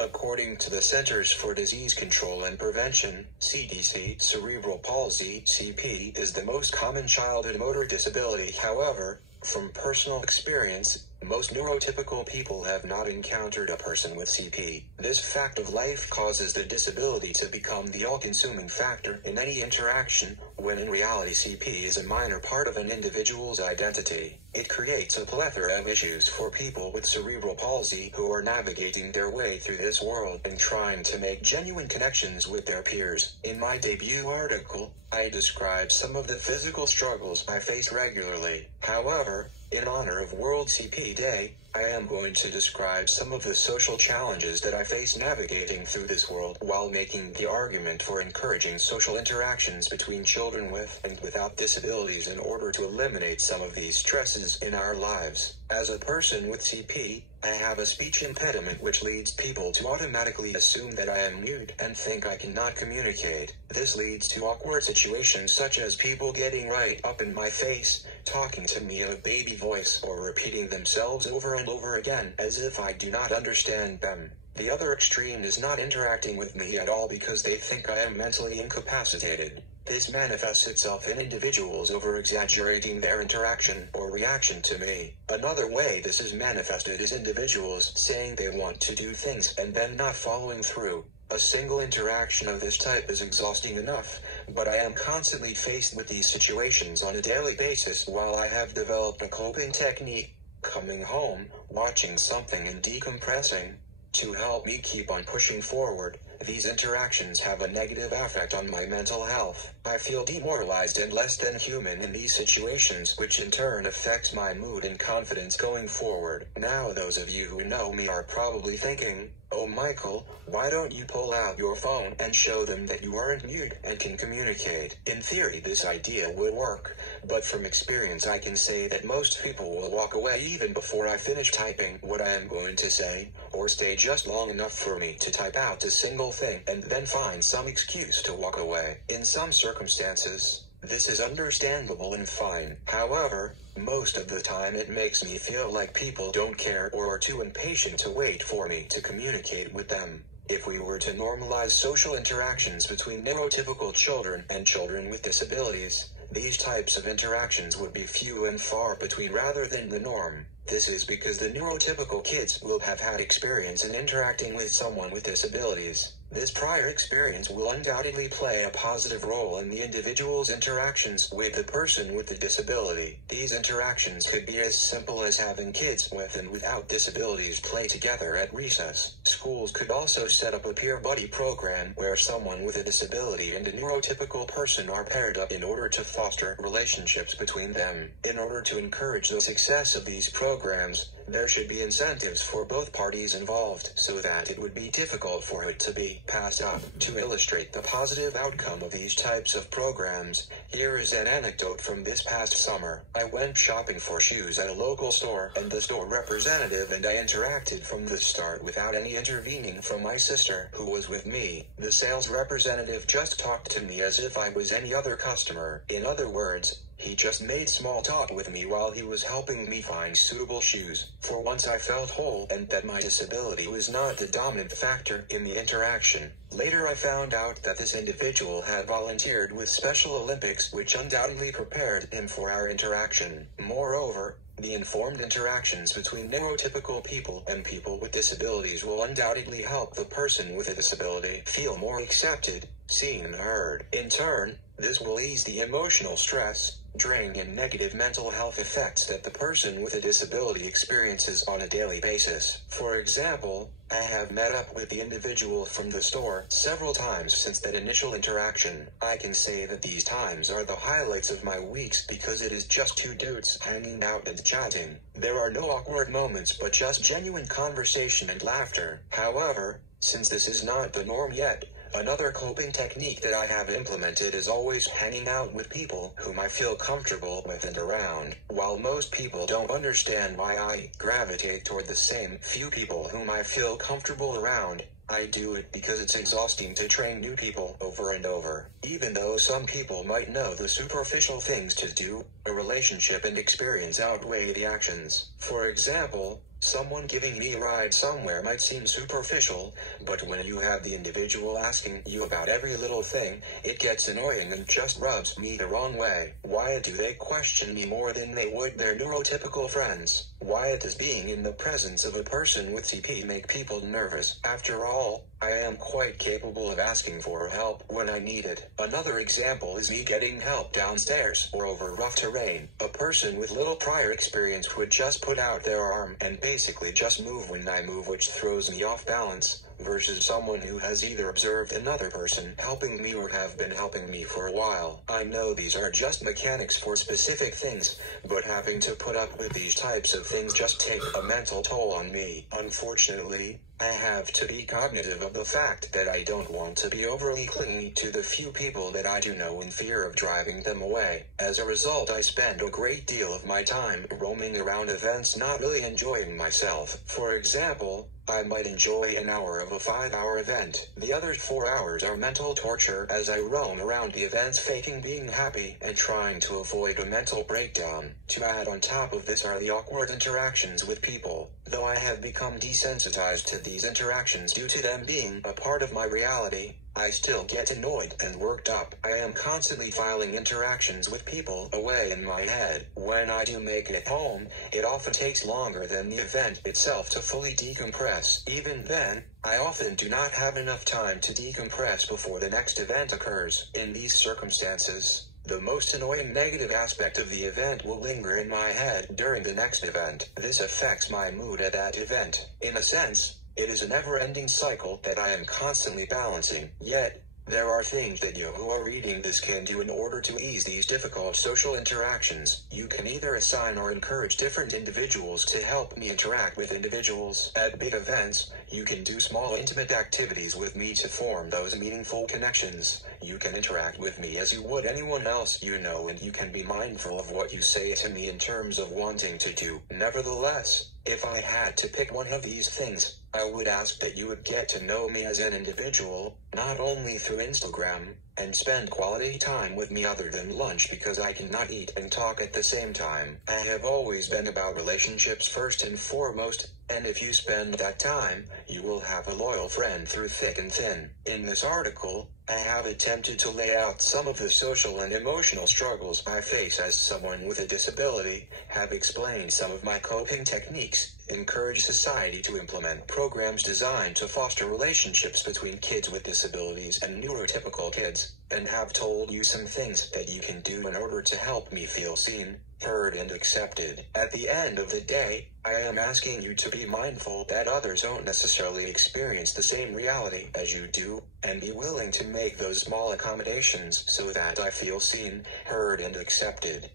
According to the Centers for Disease Control and Prevention, CDC, cerebral palsy, CP, is the most common childhood motor disability. However, from personal experience, most neurotypical people have not encountered a person with CP. This fact of life causes the disability to become the all-consuming factor in any interaction, when in reality CP is a minor part of an individual's identity. It creates a plethora of issues for people with cerebral palsy who are navigating their way through this world and trying to make genuine connections with their peers. In my debut article, I describe some of the physical struggles I face regularly. However, in honor of World CP Day, I am going to describe some of the social challenges that I face navigating through this world while making the argument for encouraging social interactions between children with and without disabilities in order to eliminate some of these stresses in our lives. As a person with CP, I have a speech impediment which leads people to automatically assume that I am mute and think I cannot communicate. This leads to awkward situations such as people getting right up in my face, talking to me in a baby voice, or repeating themselves over and over again as if I do not understand them. The other extreme is not interacting with me at all because they think I am mentally incapacitated. This manifests itself in individuals over-exaggerating their interaction or reaction to me. Another way this is manifested is individuals saying they want to do things and then not following through. A single interaction of this type is exhausting enough, but I am constantly faced with these situations on a daily basis while I have developed a coping technique, coming home, watching something and decompressing, to help me keep on pushing forward. These interactions have a negative effect on my mental health. I feel demoralized and less than human in these situations, which in turn affects my mood and confidence going forward. Now those of you who know me are probably thinking, "Oh Michael, why don't you pull out your phone and show them that you aren't mute and can communicate?" In theory this idea would work, but from experience I can say that most people will walk away even before I finish typing what I am going to say, or stay just long enough for me to type out a single thing and then find some excuse to walk away. In some circumstances, this is understandable and fine. However, most of the time it makes me feel like people don't care or are too impatient to wait for me to communicate with them. If we were to normalize social interactions between neurotypical children and children with disabilities, these types of interactions would be few and far between rather than the norm. This is because the neurotypical kids will have had experience in interacting with someone with disabilities. This prior experience will undoubtedly play a positive role in the individual's interactions with the person with the disability. These interactions could be as simple as having kids with and without disabilities play together at recess. Schools could also set up a peer buddy program where someone with a disability and a neurotypical person are paired up in order to foster relationships between them. In order to encourage the success of these programs, there should be incentives for both parties involved so that it would be difficult for it to be passed up. To illustrate the positive outcome of these types of programs, here is an anecdote from this past summer. I went shopping for shoes at a local store, and the store representative and I interacted from the start without any intervening from my sister, who was with me. The sales representative just talked to me as if I was any other customer. In other words, he just made small talk with me while he was helping me find suitable shoes. For once I felt whole and that my disability was not the dominant factor in the interaction. Later I found out that this individual had volunteered with Special Olympics, which undoubtedly prepared him for our interaction. Moreover, the informed interactions between neurotypical people and people with disabilities will undoubtedly help the person with a disability feel more accepted, seen and heard. In turn, this will ease the emotional stress, drain and negative mental health effects that the person with a disability experiences on a daily basis. For example, I have met up with the individual from the store several times since that initial interaction. I can say that these times are the highlights of my weeks because it is just two dudes hanging out and chatting. There are no awkward moments but just genuine conversation and laughter. However, since this is not the norm yet, another coping technique that I have implemented is always hanging out with people whom I feel comfortable with and around. While most people don't understand why I gravitate toward the same few people whom I feel comfortable around, I do it because it's exhausting to train new people over and over. Even though some people might know the superficial things to do, a relationship and experience outweigh the actions. For example, Someone giving me a ride somewhere might seem superficial, but when you have the individual asking you about every little thing, it gets annoying and just rubs me the wrong way. Why do they question me more than they would their neurotypical friends? Why does being in the presence of a person with CP make people nervous? After all, I am quite capable of asking for help when I need it. Another example is me getting help downstairs or over rough terrain. A person with little prior experience would just put out their arm and basically just move when I move, which throws me off balance, versus someone who has either observed another person helping me or have been helping me for a while. I know these are just mechanics for specific things, but having to put up with these types of things just take a mental toll on me. Unfortunately, I have to be cognitive of the fact that I don't want to be overly clingy to the few people that I do know in fear of driving them away. As a result, I spend a great deal of my time roaming around events, not really enjoying myself. For example, I might enjoy an hour of a 5-hour event. The other 4 hours are mental torture as I roam around the events faking being happy and trying to avoid a mental breakdown. To add on top of this are the awkward interactions with people. Though I have become desensitized to these interactions due to them being a part of my reality, I still get annoyed and worked up. I am constantly filing interactions with people away in my head. When I do make it home, it often takes longer than the event itself to fully decompress. Even then, I often do not have enough time to decompress before the next event occurs. In these circumstances, the most annoying negative aspect of the event will linger in my head during the next event. This affects my mood at that event. In a sense, it is a never-ending cycle that I am constantly balancing. Yet, there are things that you who are reading this can do in order to ease these difficult social interactions. You can either assign or encourage different individuals to help me interact with individuals. At big events, you can do small intimate activities with me to form those meaningful connections. You can interact with me as you would anyone else you know, and you can be mindful of what you say to me in terms of wanting to do. Nevertheless, if I had to pick one of these things, I would ask that you would get to know me as an individual, not only through Instagram, and spend quality time with me other than lunch, because I cannot eat and talk at the same time. I have always been about relationships first and foremost, and if you spend that time, you will have a loyal friend through thick and thin. In this article, I have attempted to lay out some of the social and emotional struggles I face as someone with a disability, have explained some of my coping techniques, encourage society to implement programs designed to foster relationships between kids with disabilities and neurotypical kids, and have told you some things that you can do in order to help me feel seen, heard, and accepted. At the end of the day, I am asking you to be mindful that others don't necessarily experience the same reality as you do, and be willing to make those small accommodations so that I feel seen, heard, and accepted.